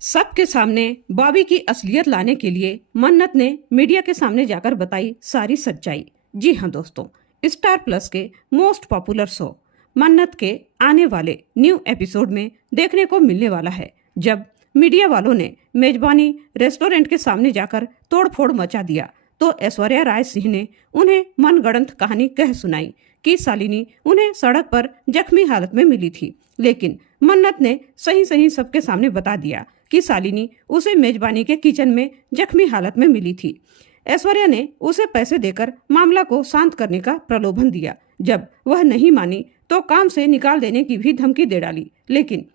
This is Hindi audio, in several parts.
सबके सामने बॉबी की असलियत लाने के लिए मन्नत ने मीडिया के सामने जाकर बताई सारी सच्चाई। जी हाँ दोस्तों, स्टार प्लस के मोस्ट पॉपुलर शो मन्नत के आने वाले न्यू एपिसोड में देखने को मिलने वाला है, जब मीडिया वालों ने मेजबानी रेस्टोरेंट के सामने जाकर तोड़फोड़ मचा दिया तो ऐश्वर्या राय सिंह ने उन्हें मनगढ़ंत कहानी कह सुनाई कि शालिनी उन्हें सड़क पर जख्मी हालत में मिली थी, लेकिन मन्नत ने सही सही सबके सामने बता दिया कि शालिनी उसे मेजबानी के किचन में जख्मी हालत में मिली थी। ऐश्वर्या ने उसे पैसे देकर मामला को शांत करने का प्रलोभन दिया। जब वह नहीं मानी तो काम से निकाल देने की भी धमकी दे डाली। लेकिन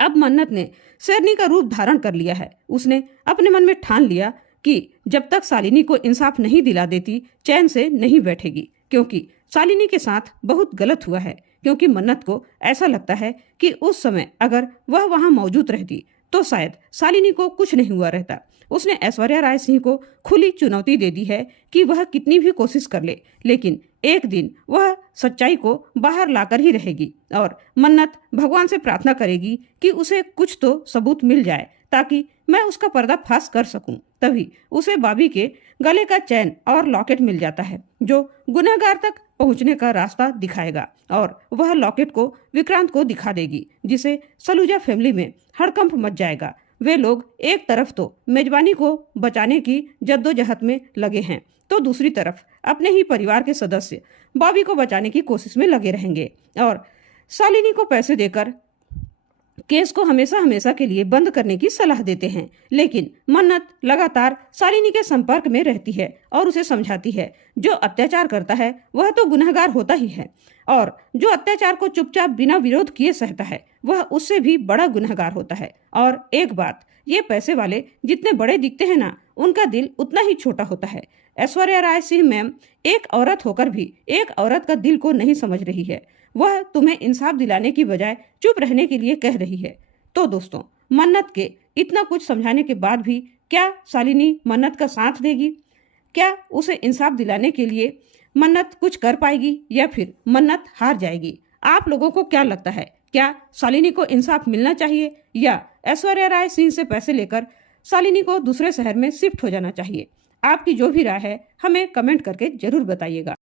अब मन्नत ने शेरनी का रूप धारण कर लिया है। उसने अपने मन में ठान लिया कि जब तक शालिनी को इंसाफ नहीं दिला देती चैन से नहीं बैठेगी, क्योंकि शालिनी के साथ बहुत गलत हुआ है। क्योंकि मन्नत को ऐसा लगता है कि उस समय अगर वह वहां मौजूद रहती तो शायद शालिनी को कुछ नहीं हुआ रहता। उसने ऐश्वर्या राय सिंह को खुली चुनौती दे दी है कि वह कितनी भी कोशिश कर ले, लेकिन एक दिन वह सच्चाई को बाहर लाकर ही रहेगी। और मन्नत भगवान से प्रार्थना करेगी कि उसे कुछ तो सबूत मिल जाए ताकि मैं उसका पर्दाफाश कर सकूं। तभी उसे बॉबी के गले का चैन और लॉकेट मिल जाता है, जो गुनहगार तक पहुंचने का रास्ता दिखाएगा। और वह लॉकेट को विक्रांत को दिखा देगी, जिसे सलूजा फैमिली में हड़कंप मच जाएगा। वे लोग एक तरफ तो मेजबानी को बचाने की जद्दोजहद में लगे हैं, तो दूसरी तरफ अपने ही परिवार के सदस्य बॉबी को बचाने की कोशिश में लगे रहेंगे और शालिनी को पैसे देकर केस को हमेशा हमेशा के लिए बंद करने की सलाह देते हैं। लेकिन मन्नत लगातार शालिनी के संपर्क में रहती है और उसे समझाती है, जो अत्याचार करता है वह तो गुनहगार होता ही है, और जो अत्याचार को चुपचाप बिना विरोध किए सहता है वह उससे भी बड़ा गुनहगार होता है। और एक बात, ये पैसे वाले जितने बड़े दिखते हैं ना, उनका दिल उतना ही छोटा होता है। ऐश्वर्या राय सिंह मैम एक औरत होकर भी एक औरत का दिल को नहीं समझ रही है। वह तुम्हें इंसाफ दिलाने की बजाय चुप रहने के लिए कह रही है। तो दोस्तों, मन्नत के इतना कुछ समझाने के बाद भी क्या शालिनी मन्नत का साथ देगी? क्या उसे इंसाफ दिलाने के लिए मन्नत कुछ कर पाएगी या फिर मन्नत हार जाएगी? आप लोगों को क्या लगता है? क्या शालिनी को इंसाफ मिलना चाहिए या ऐश्वर्या राय सिंह से पैसे लेकर शालिनी को दूसरे शहर में शिफ्ट हो जाना चाहिए? आपकी जो भी राय है हमें कमेंट करके जरूर बताइएगा।